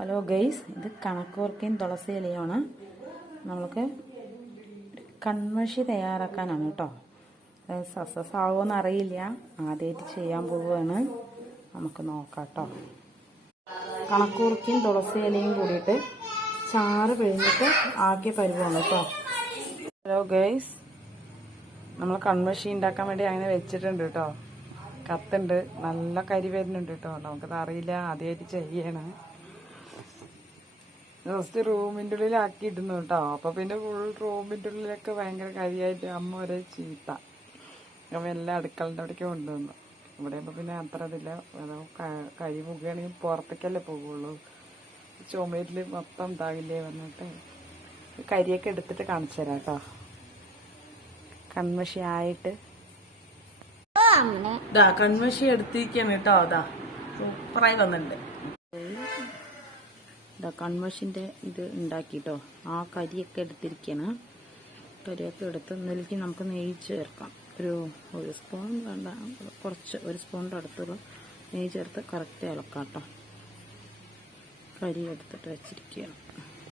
Hello guys, ഇത് കണക്കൂർക്കയും തുളസി ഇലയാണ്. നമ്മൾക്ക് കൺമഷി തയ്യാറാക്കാനാണ് കേട്ടോ. സക്സസ് ആവുമെന്ന് അറിയില്ല, ആദ്യമായിട്ട് ചെയ്യാൻ പോവുകയാണ്. നമുക്ക് നോക്കാം കേട്ടോ. കണക്കൂർക്കയും തുളസി ഇലയും കൂടിയിട്ട് ചാറ് പിഴിഞ്ഞിട്ട് ആക്കിയ പരുവമാണ് കേട്ടോ. ഹലോ ഗൈസ്, നമ്മൾ കൺമഷി ഉണ്ടാക്കാൻ വേണ്ടി അങ്ങനെ വെച്ചിട്ടുണ്ട് കേട്ടോ. കത്തുണ്ട്, നല്ല കരി വരുന്നുണ്ട് കേട്ടോ. നമുക്കത് അറിയില്ല, ആദ്യമായിട്ട് ചെയ്യണം. ജസ്റ്റ് റൂമിൻ്റെ ഉള്ളിലാക്കിയിരുന്നു കേട്ടോ. അപ്പോൾ പിന്നെ ഫുൾ റൂമിൻ്റെ ഉള്ളിലൊക്കെ ഭയങ്കര കരിയായിട്ട് അമ്മ ഒരേ ചീത്ത. അപ്പം എല്ലാം അടുക്കളൻ്റെ അവിടേക്ക് കൊണ്ടുവന്നു. ഇവിടെ ആകുമ്പോൾ പിന്നെ അത്ര ഇതില്ല. കരി പോകുകയാണെങ്കിൽ പുറത്തേക്കല്ലേ പോകുള്ളൂ. ചുമരിൽ മൊത്തം ഇതാകില്ലേ പറഞ്ഞിട്ട് കരിയൊക്കെ എടുത്തിട്ട് കാണിച്ചു തരാം കേട്ടോ. കൺമഷി ആയിട്ട് കൺമഷി എടുത്തിരിക്കുകയാണ് കേട്ടോ. അതാ സൂപ്പറായി വന്നിട്ടുണ്ട്. കൺമഷിൻ്റെ ഇത് ഉണ്ടാക്കിട്ടോ. ആ കരിയൊക്കെ എടുത്തിരിക്കുകയാണ്. കരിയൊക്കെ എടുത്ത് നെല്ലിക്ക് നമുക്ക് നെയ്യ് ചേർക്കാം. ഒരു സ്പൂൺ വേണ്ട, കുറച്ച് ഒരു സ്പൂണിൻ്റെ അടുത്തുള്ള നെയ്യ് ചേർത്ത് കറക്റ്റ് ഇളക്കാം കേട്ടോ. കരി എടുത്തിട്ട് വെച്ചിരിക്കുകയാണ്.